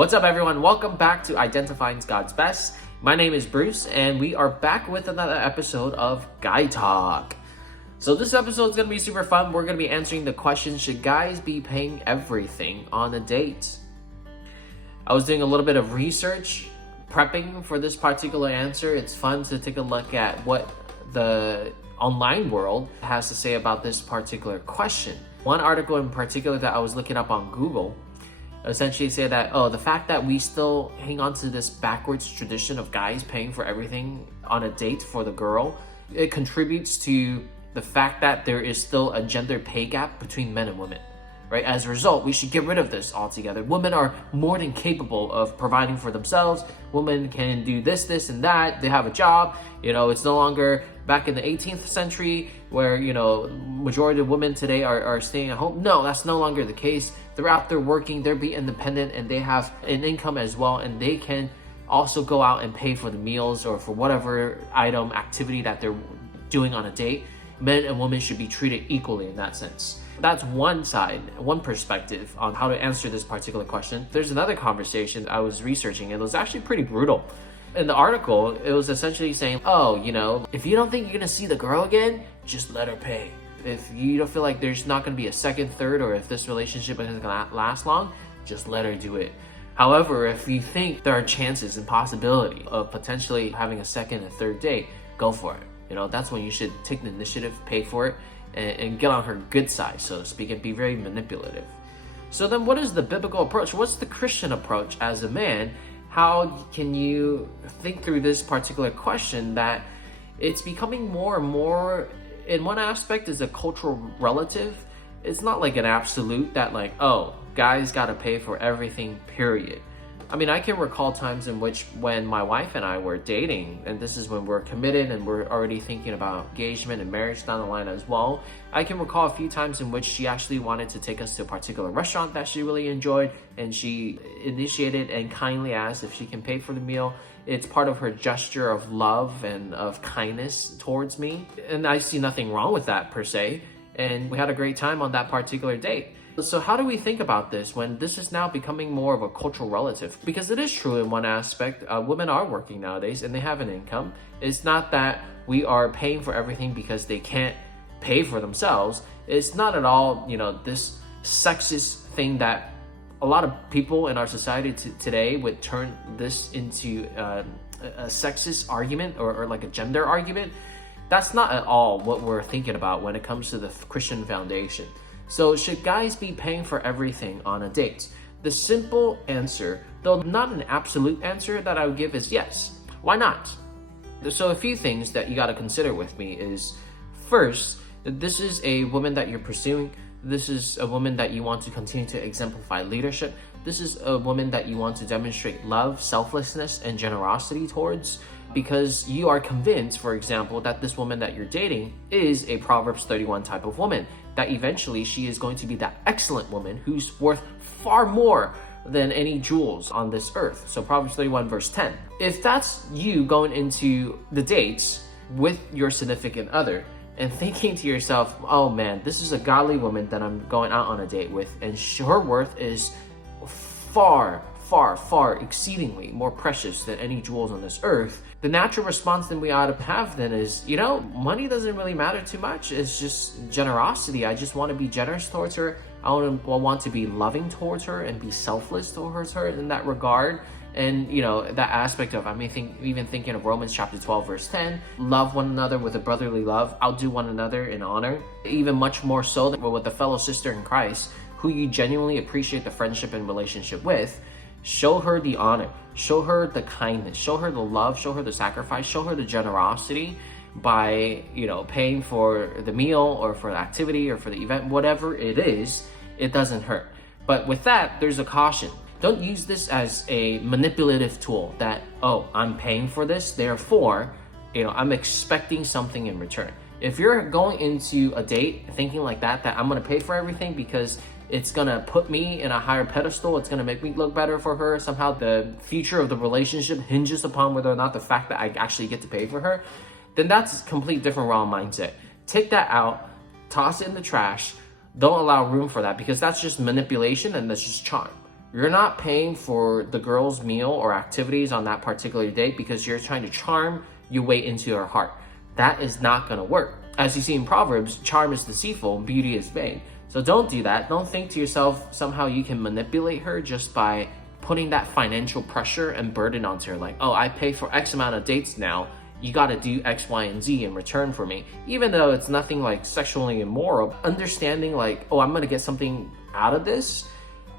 What's up, everyone? Welcome back to Identifying God's Best. My name is Bruce, and we are back with another episode of Guy Talk. So this episode is going to be super fun. We're going to be answering the question, should guys be paying everything on a date? I was doing a little bit of research, prepping for this particular answer. It's fun to take a look at what the online world has to say about this particular question. One article in particular that I was looking up on Google essentially said that, the fact that we still hang on to this backwards tradition of guys paying for everything on a date for the girl, it contributes to the fact that there is still a gender pay gap between men and women, right? As a result, we should get rid of this altogether. Women are more than capable of providing for themselves. Women can do this, and that. They have a job. It's no longer back in the 18th century where, majority of women today are staying at home. No, that's no longer the case. They're out there working, they're being independent, and they have an income as well, and they can also go out and pay for the meals or for whatever item, activity that they're doing on a date. Men and women should be treated equally in that sense. That's one side, one perspective on how to answer this particular question. There's another conversation I was researching, and it was actually pretty brutal. In the article, it was essentially saying, if you don't think you're gonna see the girl again, just let her pay. If you don't feel like there's not gonna be a second, third, or if this relationship isn't gonna last long, just let her do it. However, if you think there are chances and possibility of potentially having a second and third date, go for it. That's when you should take the initiative, pay for it, and get on her good side, so to speak, and be very manipulative. So then what is the biblical approach? What's the Christian approach as a man? How can you think through this particular question that it's becoming more and more, in one aspect, is a cultural relative. It's not like an absolute that guys gotta pay for everything, period. I mean, I can recall times in which when my wife and I were dating, and this is when we're committed and we're already thinking about engagement and marriage down the line as well, I can recall a few times in which she actually wanted to take us to a particular restaurant that she really enjoyed, and she initiated and kindly asked if she can pay for the meal. It's part of her gesture of love and of kindness towards me, and I see nothing wrong with that per se, and we had a great time on that particular date. So how do we think about this when this is now becoming more of a cultural relative? Because it is true in one aspect, women are working nowadays and they have an income. It's not that we are paying for everything because they can't pay for themselves. It's not at all, this sexist thing that a lot of people in our society today would turn this into a sexist argument or like a gender argument. That's not at all what we're thinking about when it comes to the Christian foundation. So should guys be paying for everything on a date? The simple answer, though not an absolute answer, that I would give is yes. Why not? So a few things that you got to consider with me is, first, this is a woman that you're pursuing. This is a woman that you want to continue to exemplify leadership. This is a woman that you want to demonstrate love, selflessness, and generosity towards, because you are convinced, for example, that this woman that you're dating is a Proverbs 31 type of woman, that eventually she is going to be that excellent woman who's worth far more than any jewels on this earth. So Proverbs 31 verse 10. If that's you going into the dates with your significant other and thinking to yourself, oh man, this is a godly woman that I'm going out on a date with, and her worth is far exceedingly more precious than any jewels on this earth, the natural response that we ought to have then is, money doesn't really matter too much. It's just generosity. I just want to be generous towards her. I want to be loving towards her and be selfless towards her in that regard. And, that aspect of, even thinking of Romans chapter 12, verse 10, love one another with a brotherly love, outdo one another in honor, even much more so than with a fellow sister in Christ who you genuinely appreciate the friendship and relationship with. Show her the honor, show her the kindness, show her the love, show her the sacrifice, show her the generosity by, paying for the meal or for the activity or for the event, whatever it is, it doesn't hurt. But with that, there's a caution. Don't use this as a manipulative tool that, I'm paying for this, therefore, I'm expecting something in return. If you're going into a date thinking like that I'm going to pay for everything because it's going to put me in a higher pedestal, it's going to make me look better for her, somehow the future of the relationship hinges upon whether or not the fact that I actually get to pay for her, then that's a complete different wrong mindset. Take that out, toss it in the trash, Don't allow room for that, because that's just manipulation and that's just charm, You're not paying for the girl's meal or activities on that particular date because you're trying to charm your way into her heart. That is not going to work. As you see in Proverbs, charm is deceitful and beauty is vain. So don't do that. Don't think to yourself somehow you can manipulate her just by putting that financial pressure and burden onto her. Like, oh, I pay for X amount of dates now. You got to do X, Y, and Z in return for me. Even though it's nothing like sexually immoral, understanding like, oh, I'm going to get something out of this.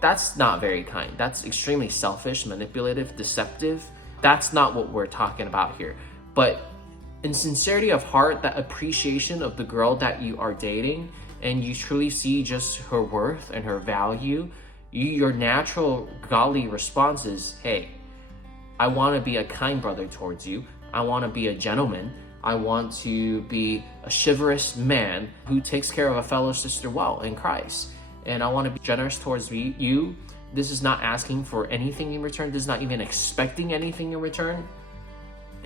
That's not very kind. That's extremely selfish, manipulative, deceptive. That's not what we're talking about here. But in sincerity of heart, that appreciation of the girl that you are dating, and you truly see just her worth and her value, your natural godly response is, hey, I want to be a kind brother towards you. I want to be a gentleman. I want to be a chivalrous man who takes care of a fellow sister well in Christ. And I want to be generous towards you. This is not asking for anything in return. This is not even expecting anything in return.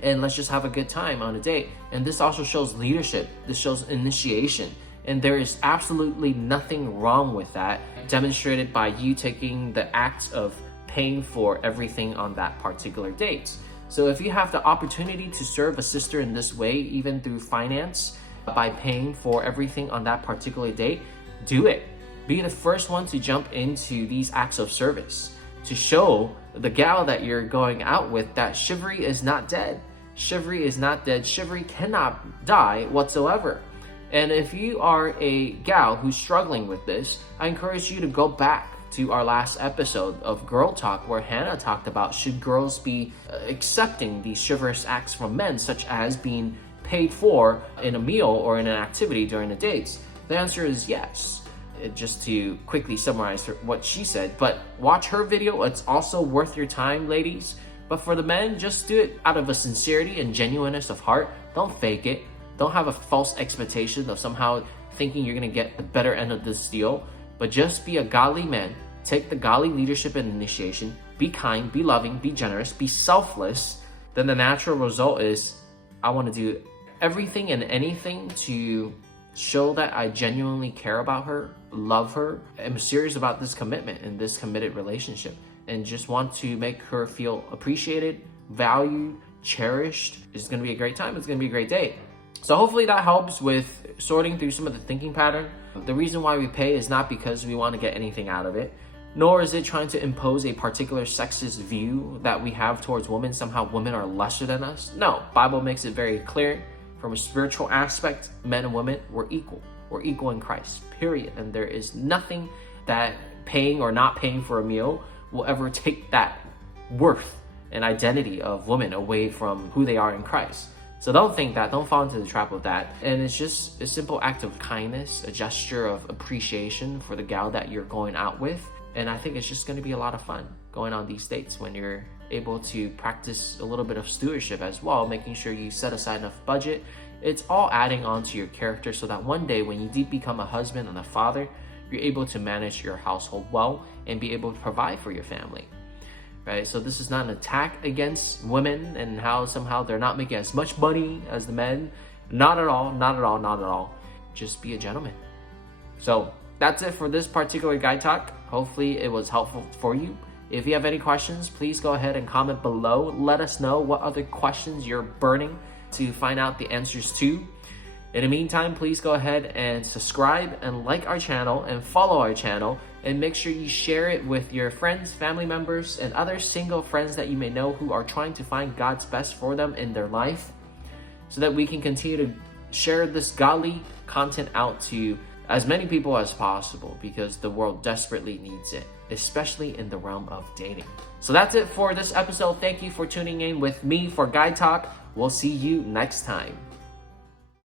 And let's just have a good time on a date. And this also shows leadership. This shows initiation. And there is absolutely nothing wrong with that, demonstrated by you taking the act of paying for everything on that particular date. So if you have the opportunity to serve a sister in this way, even through finance, by paying for everything on that particular date, do it. Be the first one to jump into these acts of service to show the gal that you're going out with that chivalry is not dead. Chivalry is not dead. Chivalry cannot die whatsoever. And if you are a gal who's struggling with this, I encourage you to go back to our last episode of Girl Talk, where Hannah talked about should girls be accepting these chivalrous acts from men, such as being paid for in a meal or in an activity during the dates. The answer is yes. Just to quickly summarize what she said, but watch her video. It's also worth your time, ladies. But for the men, just do it out of a sincerity and genuineness of heart. Don't fake it. Don't have a false expectation of somehow thinking you're going to get the better end of this deal. But just be a godly man. Take the godly leadership and initiation. Be kind, be loving, be generous, be selfless. Then the natural result is, I want to do everything and anything to show that I genuinely care about her, love her, am serious about this commitment and this committed relationship, and just want to make her feel appreciated, valued, cherished. It's going to be a great time. It's going to be a great day. So hopefully that helps with sorting through some of the thinking pattern. The reason why we pay is not because we want to get anything out of it, nor is it trying to impose a particular sexist view that we have towards women. Somehow women are lesser than us. No, Bible makes it very clear. From a spiritual aspect, men and women, we're equal. We're equal in Christ, period. And there is nothing that paying or not paying for a meal will ever take that worth and identity of women away from who they are in Christ. So don't think that, don't fall into the trap of that. And it's just a simple act of kindness, a gesture of appreciation for the gal that you're going out with. And I think it's just going to be a lot of fun going on these dates when you're able to practice a little bit of stewardship as well, making sure you set aside enough budget. It's all adding on to your character so that one day when you do become a husband and a father, you're able to manage your household well and be able to provide for your family. Right? So this is not an attack against women and how somehow they're not making as much money as the men. Not at all, not at all, not at all. Just be a gentleman. So that's it for this particular guy talk. Hopefully it was helpful for you. If you have any questions, please go ahead and comment below. Let us know what other questions you're burning to find out the answers to. In the meantime, please go ahead and subscribe and like our channel and follow our channel, and make sure you share it with your friends, family members, and other single friends that you may know who are trying to find God's best for them in their life, so that we can continue to share this godly content out to as many people as possible, because the world desperately needs it, especially in the realm of dating. So that's it for this episode. Thank you for tuning in with me for Guy Talk. We'll see you next time.